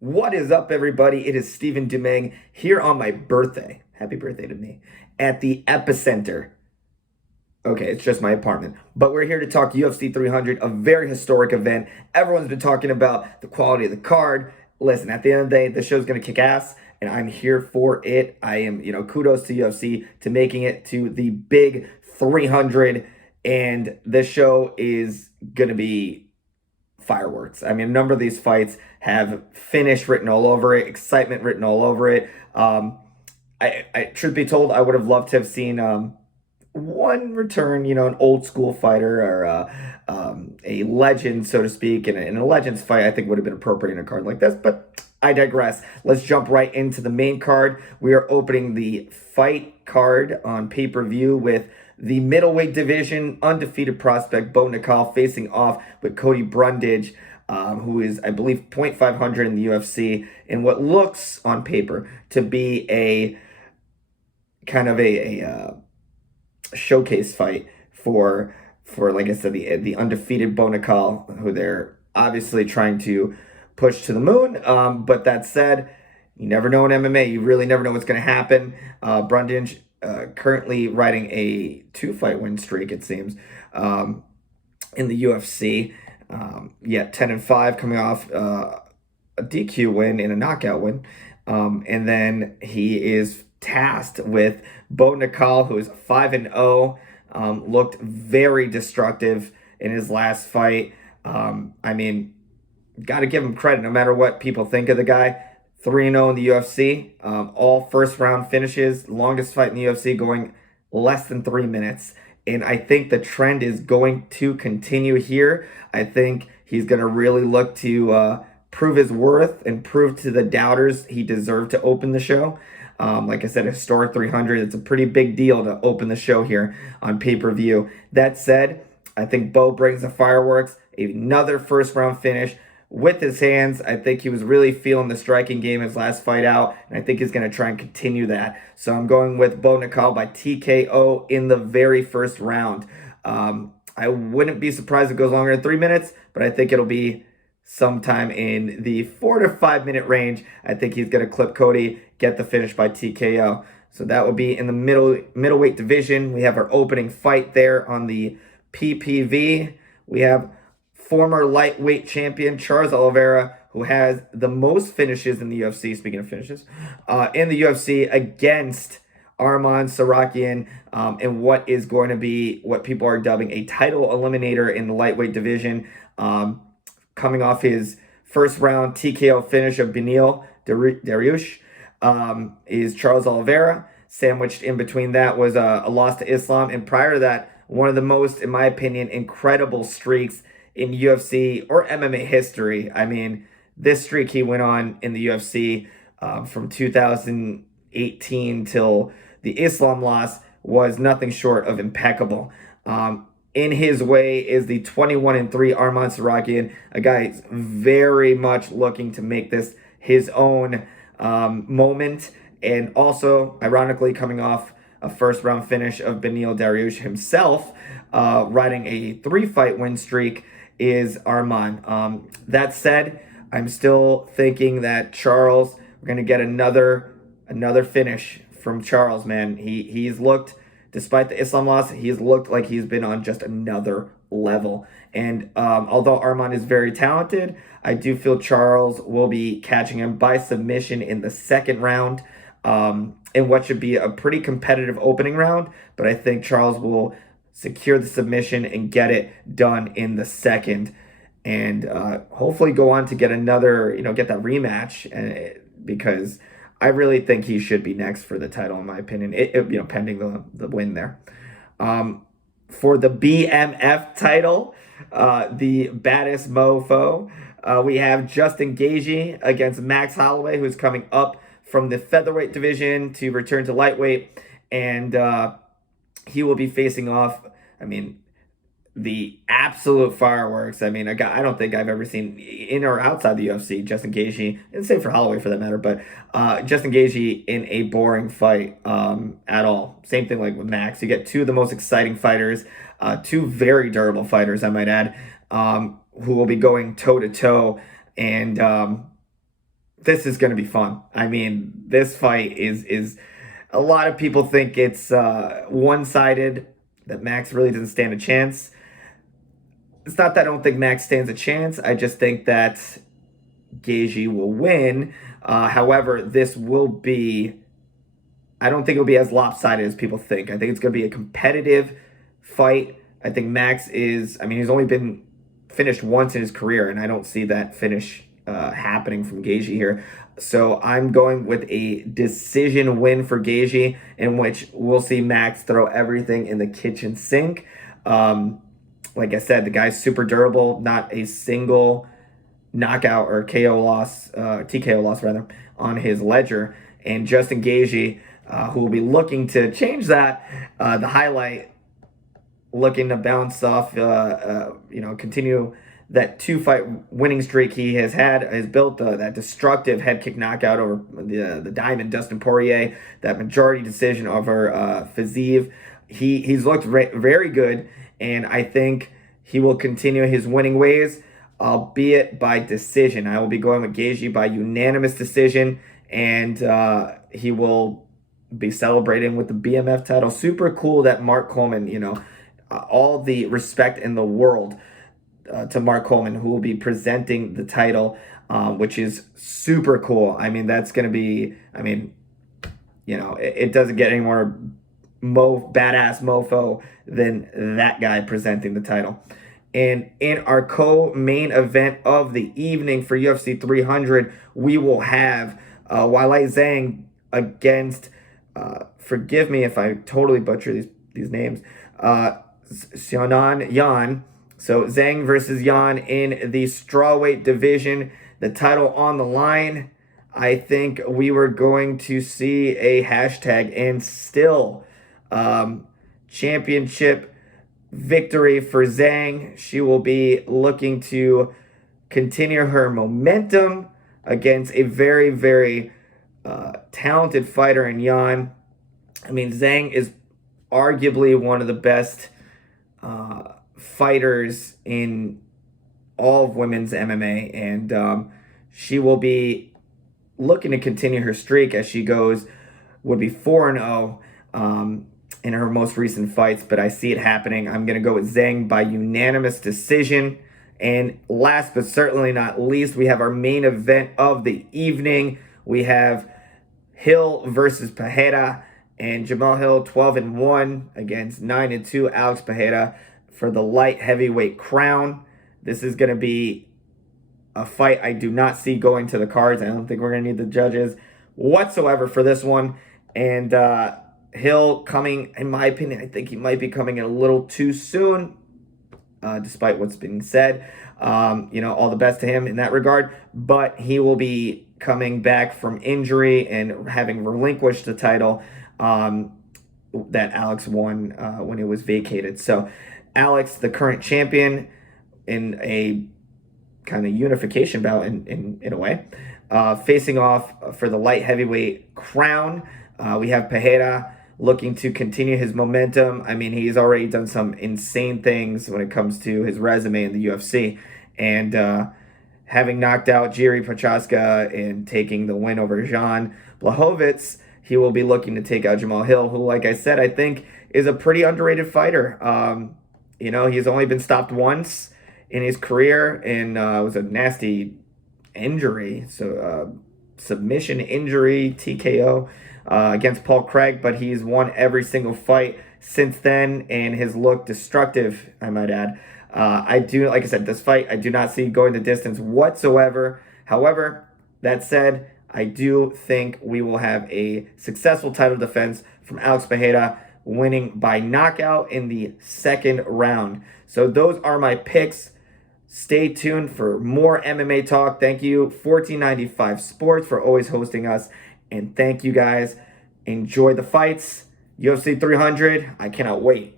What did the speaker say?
What is up, everybody? It is Steven Dumeng here on my birthday. Happy birthday to me. At the Epicenter. Okay, it's just my apartment. But we're here to talk UFC 300, a very historic event. Everyone's been talking about the quality of the card. Listen, at the end of the day, the show's going to kick ass, and I'm here for it. I am, kudos to UFC to making it to the big 300, and this show is going to be fireworks. I mean, a number of these fights have finish written all over it, excitement written all over it. Truth be told, I would have loved to have seen one return, an old school fighter or a legend, so to speak. And in a Legends fight, I think would have been appropriate in a card like this, but I digress. Let's jump right into the main card. We are opening the fight card on pay-per-view with the middleweight division undefeated prospect Bo Nickal facing off with Cody Brundage, who is, I believe, 0.500 in the UFC, in what looks on paper to be a kind of a showcase fight for like I said, the undefeated Bo Nickal, who they're obviously trying to push to the moon. But that said, you never know in MMA. You really never know what's going to happen. Brundage currently riding a 2-fight win streak, it seems, in the UFC. 10-5, coming off a DQ win and a knockout win. And then he is tasked with Bo Nickal, who is 5-0, looked very destructive in his last fight. I mean, got to give him credit, no matter what people think of the guy. 3-0 in the UFC, all first-round finishes, longest fight in the UFC going less than 3 minutes. And I think the trend is going to continue here. I think he's going to really look to prove his worth and prove to the doubters he deserved to open the show. Like I said, historic 300. It's a pretty big deal to open the show here on pay-per-view. That said, I think Bo brings the fireworks. Another first-round finish with his hands. I think he was really feeling the striking game his last fight out, and I think he's going to try and continue that. So I'm going with Bo Nickal by TKO in the very first round. I wouldn't be surprised if it goes longer than 3 minutes, but I think it'll be sometime in the 4 to 5 minute range. I think he's going to clip Cody, get the finish by TKO. So that will be in the middleweight division. We have our opening fight there on the PPV. We have former lightweight champion Charles Oliveira, who has the most finishes in the UFC, speaking of finishes, in the UFC against Arman Tsarukyan, in what is going to be what people are dubbing a title eliminator in the lightweight division. Coming off his first round TKO finish of Beneil Dariush, is Charles Oliveira. Sandwiched in between that was a loss to Islam, and prior to that, one of the most, in my opinion, incredible streaks in UFC or MMA history. I mean, this streak he went on in the UFC from 2018 till the Islam loss was nothing short of impeccable. In his way is the 21-3 Arman Tsarukyan, a guy who's very much looking to make this his own moment, and also, ironically, coming off a first-round finish of Beneil Dariush himself, riding a 3-fight win streak, is Arman. That said, I'm still thinking that Charles, we're going to get another finish from Charles, man. He's looked, despite the Islam loss, he's looked like he's been on just another level. And although Arman is very talented, I do feel Charles will be catching him by submission in the second round, in what should be a pretty competitive opening round. But I think Charles will secure the submission and get it done in the second, and hopefully go on to get another, get that rematch, because I really think he should be next for the title, in my opinion, pending the win there. For the BMF title, the baddest mofo, we have Justin Gaethje against Max Holloway, who's coming up from the featherweight division to return to lightweight, and he will be facing off, the absolute fireworks. I don't think I've ever seen in or outside the UFC Justin Gaethje, and same for Holloway for that matter, but Justin Gaethje in a boring fight at all. Same thing like with Max. You get two of the most exciting fighters, two very durable fighters, I might add, who will be going toe-to-toe, and this is going to be fun. I mean, this fight is a lot of people think it's one-sided, that Max really doesn't stand a chance. It's not that I don't think Max stands a chance. I just think that Gaethje will win. However, this will be, I don't think it'll be as lopsided as people think. I think it's going to be a competitive fight. I think Max is, I mean, he's only been finished once in his career, and I don't see that finish happening from Gaethje here. So I'm going with a decision win for Gaethje, in which we'll see Max throw everything in the kitchen sink. Like I said, the guy's super durable, not a single knockout or KO loss, TKO loss rather, on his ledger. And Justin Gaethje, who will be looking to change that, the highlight, looking to bounce off, continue that 2-fight winning streak he has built, that destructive head kick knockout over the Diamond, Dustin Poirier, that majority decision over Fiziev. He's looked very good, and I think he will continue his winning ways, albeit by decision. I will be going with Gaethje by unanimous decision, and he will be celebrating with the BMF title. Super cool that Mark Coleman, all the respect in the world to Mark Coleman, who will be presenting the title, which is super cool. I mean, that's going to be, it doesn't get any more badass mofo than that guy presenting the title. And in our co-main event of the evening for UFC 300, we will have Weili Zhang against, forgive me if I totally butcher these names, Xiaonan Yan. So Zhang versus Yan in the strawweight division, the title on the line. I think we were going to see a hashtag and still championship victory for Zhang. She will be looking to continue her momentum against a very, very talented fighter in Yan. I mean, Zhang is arguably one of the best fighters in all of women's MMA, and she will be looking to continue her streak as she would be 4-0 in her most recent fights, but I see it happening. I'm going to go with Zhang by unanimous decision. And last but certainly not least, we have our main event of the evening. We have Hill versus Pereira, and Jamahal Hill 12-1 against 9-2 Alex Pereira for the light heavyweight crown. This is going to be a fight I do not see going to the cards. I don't think we're going to need the judges whatsoever for this one. And Hill coming, in my opinion, I think he might be coming in a little too soon, despite what's being said. All the best to him in that regard. But he will be coming back from injury and having relinquished the title that Alex won when it was vacated. So Alex, the current champion, in a kind of unification bout in a way, facing off for the light heavyweight crown. We have Pereira looking to continue his momentum. I mean, he's already done some insane things when it comes to his resume in the UFC. And having knocked out Jiri Prochazka and taking the win over Jan Blachowicz, he will be looking to take out Jamahal Hill, who, like I said, I think is a pretty underrated fighter. He's only been stopped once in his career, and it was a nasty injury. So submission injury, TKO, against Paul Craig, but he's won every single fight since then, and has looked destructive, I might add. Like I said, this fight, I do not see going the distance whatsoever. However, that said, I do think we will have a successful title defense from Alex Pereira, winning by knockout in the second round. So those are my picks. Stay tuned for more MMA talk. Thank you, 1495 Sports, for always hosting us. And thank you guys. Enjoy the fights. UFC 300. I cannot wait.